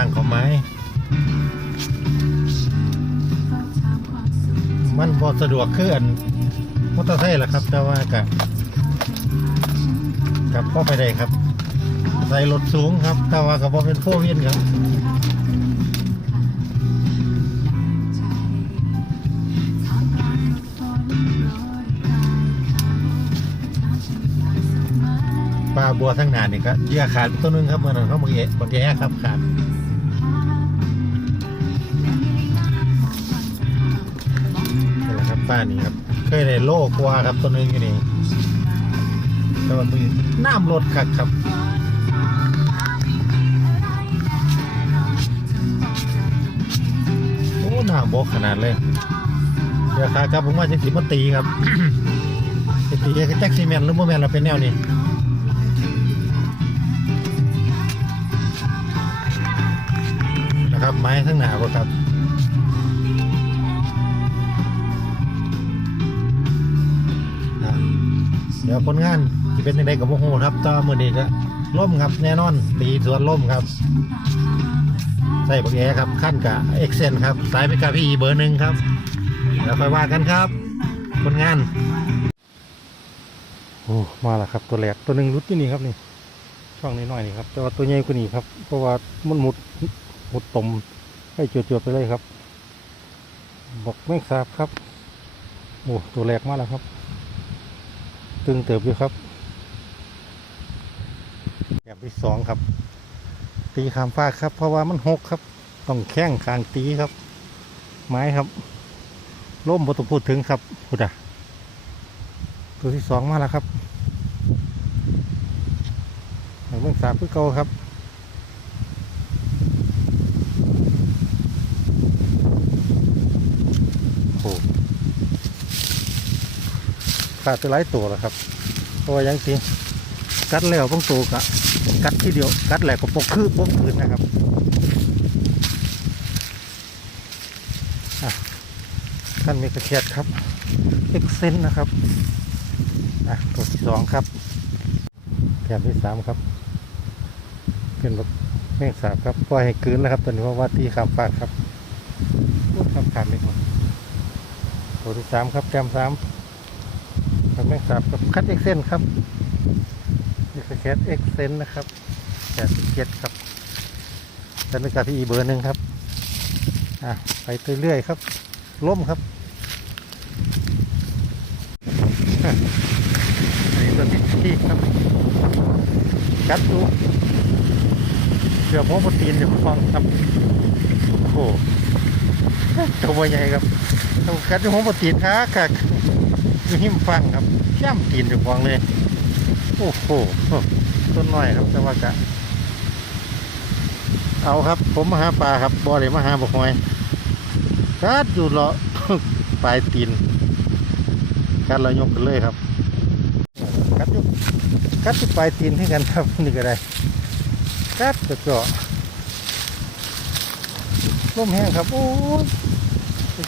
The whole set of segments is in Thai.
างของไม้ มันพอสะดวกขึ้นมอเตอร์ไซค์แหละครับ แต่ว่ากับกับพ่อไปได้ครับ ใส่รถสูงครับ แต่ว่ากับพ่อเป็นโฟวินครับปลาบัวทั้งนานนี่ก็เยื่อขาดตัวหนึงครับเมื่อนั้นเขาบางแย่บางแย่ครับขาด ป้านี่ครับ เคยได้โลกว่าครับตัวนึงอยู่นี่แต่ว่ามือน้ำลดคักครับโอ้น้าบกขนาดเลยเดี๋ยวขาครับผมว่าจะสิมาตีครับจะตีก็แจ็คซีแมนหรือโมแมนเราเป็นแนวนี้นะครับไม้ข้างหน้าบ่ครับ เดี๋ยวผลงานจะเป็นยังไงกับโมโหครับต่อมือนี้ก็ล่มครับแน่นอนตีสวนล่มครับ ใส่ปักแอครับขั้นกับเอ็กเซนครับสายไปกับพี่อีเบอร์หนึ่งครับเดี๋ยวค่อยว่ากันครับผลงานโอ้มาแล้วครับตัวแรกตัวหนึ่งรุดที่นี่ครับนี่ช่องนี้หน่อยนี่ครับแต่ว่าตัวใหญ่กว่านี้ครับเพราะว่ามันหมุดหมุดตมให้จวดๆไปเลยครับ บอกแมงสาบครับโอ้ตัวแรกมาแล้วครับ ตึงเติบอยู่ครับแบบที่สองครับ ตีขามฟากครับ เพราะว่ามันหกครับ ต้องแข้งคางตีครับ ไม้ครับล่มบต้องพูดถึงครับพุดอะตัวที่สองมาแล้วครับเมืองสาบคือเก่าครับโอ้ ขาดไปหลายตัวแล้วครับ เพราะว่ายังสิกัดแล้วบางตัวกะกัดทีเดียว กัดแหลกก็ปกคือปกพื้นนะครับอะท่านมีกระเทียดครับเอ็กเซนนะครับอะตัวที่สองครับแถมที่สามครับ เป็นแบบแมงสาบครับปล่อยให้กลืนแล้วครับตอนนี้เพราะว่าตีขามฟากครับพูดคำขาดเลยครับตัวที่สามครับแกมสาม แม่งสาบกับคัดเอ็กเซนครับนี่คือแคทเอ็กเซนนะครับแปดสิบเจ็ดครับแต่ไม่กาพี่อีเบอร์หนึ่งครับอะไปเรื่อยๆครับล่มครับอันนี้ตัวที่ที่ครับกัดดูเกือบหัวโปรตีนอยู่ฟังครับโอ้โหตัวใหญ่ครับเอากัดอยู่หัวปตีนขากัก อยู่หิมฟังครับย่ำตีนอยู่ฟองเลย โอ้โหต้นน้อยครับแต่ว่ากะเอาครับ ผมมาหาปลาครับบ่อเลยมาหาบกหอยกัดอยู่เลาะปลายตีนกัดเรายกกันเลยครับกัดอยู่กัดอยู่ปลายตีนที่กันครับนี่ก็ได้กัดกระเจาะร่มแห้งครับโอ้ย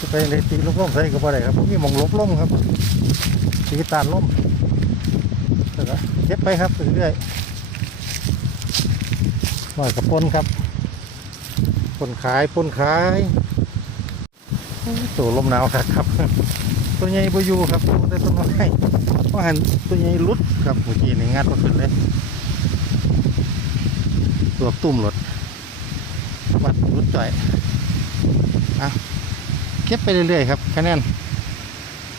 จะไปในตีลูกล่มใส่ก็บ่ได้ครับผมมีหมองลบล่มครับ ตีตานล่มแล้วก็เก็บไปครับเรื่อยๆหน่อยกับปนครับปนขายปนขายตัวลมหนาวครับครับ ตัวใหญ่บอยูครับตัวได้ต้นไม้เพราะหันตัวใหญ่รุดครับเมื่อกี้นี่งัดมาขึ้นเลยตัวตุ่มรถวัดรุดจ่อยอะเก็บไปเรื่อยๆครับคะแนน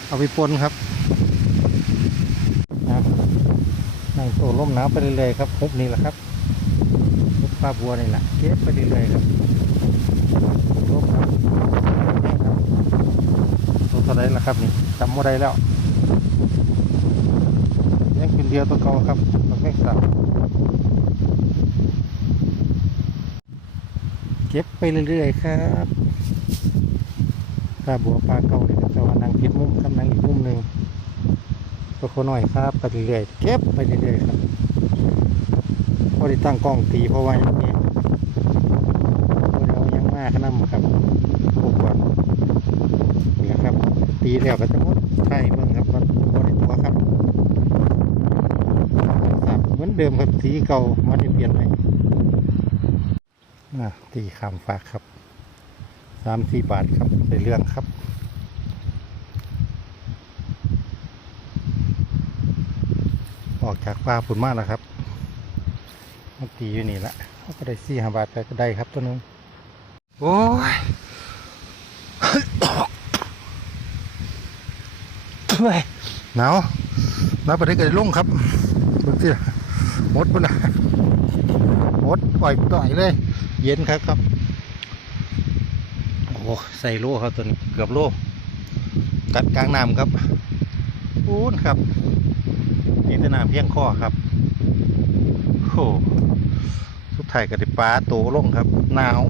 เอาไปปนครับนะ นั่งโซ่ร่มหนาวไปเรื่อยๆครับพบนี่แหละครับพบปลาบัวนี่แหละเก็บไปเรื่อยๆครับร่มหนาวแห้งครับตัวเท่าไรล้วครับนี่จำว่าได้แล้วยังเป็นเดียวตัวเก่าครับตัวแม่สาวเก็บไปเรื่อยๆครับปลาบัวปลาเก่าเลยครับแต่ว่านั่งผิดมุมครับนังอีกมุมหนึ่ง ก็ขอหน่อยครับไปเรื่อยๆเก็บไปเรื่อยๆครับพอได้ตั้งกล้องตีเพราะว่าอย่างนี้เรายังมากขนาดครับพวกก่อนนี่แหละครับ ตีแล้วก็จะหมดไข่เมืองครับมันบริตัวครับครับเหมือนเดิมครับสีเก่ามันจะเปลี่ยนไปอะตีขามฝากครับสามสี่บาทครับในเรื่องครับ ออกจากป่าปุ่นมากแล้วครับมาตีอยู่นี่ละเขาก็ได้สี่ห้าบาทแต่ก็ได้ครับตัวหนึงโอ้ยเฮ้ยหนาวหนาวไปได้ก็ได้ลงครับเบิ่งสิล่ะหมดปุ่นนะหมดปล่อยต่อยเลย เย็นครับครับโอ้ใส่โล่ครับตัวนี้เกือบโล่กัดกลางน้ำครับปูนครับ นี่แต่น้ำเพียงข้อครับโอ้สุดท้ายก็ได้ปลาโตลงครับ หนาว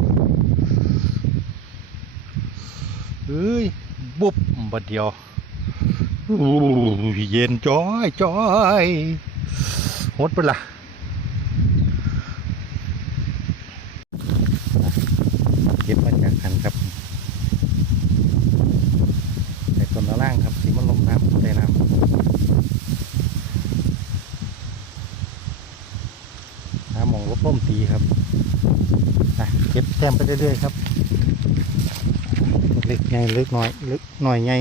เฮ้ย บุบบัดเดียวเย็นจ้อยจ้อยหดไปละเก็บมาจากหันครับในต้นละล่างครับสีมันลมน้ำได้น้ำหาห มองลบล่มตีครับอะเก็บแต้มไปเรื่อยๆครับเล็กใหญ่เล็กน้อยเล็กน้อยใหญ่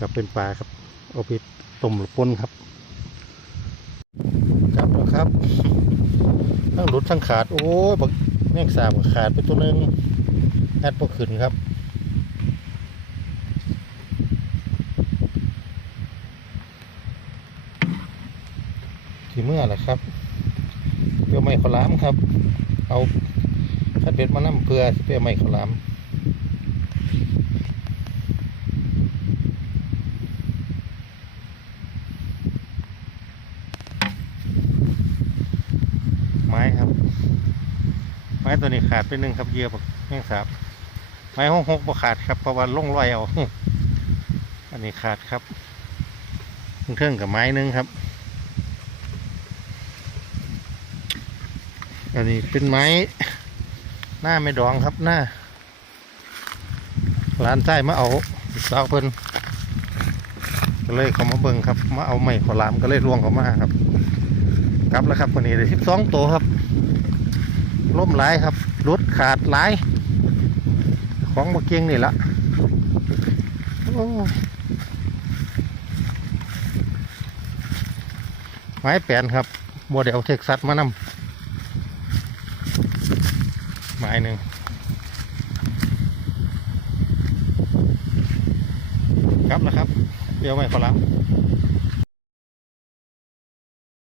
กับเป็นปลาครับเอาไปต้มหรือปนครับจับแล้วครับทั้งหลุดทั้งขาดโอ้ยบักแมงสาบขาดไปตัวนึงแอดพวกขึ้นครับที่เมื่อแหละครับ พื่อไม่ขลามครับ เอาคัดเบ็ดมานํเพื่อสเพื่อไม่ขลามไม้ครับ ไม้ตัวนี้ขาดไปหนึ่งครับเยื่อบกแมงสาบไม้ห้องหกบ่ขาดครับเพราะว่าล่งรอยเอาอันนี้ขาดครับเครื่องกับไม้หนึงครับ อันนี้เป็นไม้ หน้าไม่ดองครับหน้าร้านใต้มาเอาสาวเพิ่นก็เลยเขามาเบิ่งครับ มาเอาไม้ขอลามก็เลยล่วงเขามาครับกลับแล้วครับวันนี้ได้สิบสองตัวครับล่มหลายครับรุดขาดหลาย ของบะเกียงนี่ละไม้แปนครับบัวเดี๋ยวเทกซัสมานำ ไม้หนึ่งครับนะครับเดี๋ยวไม่ขอรับ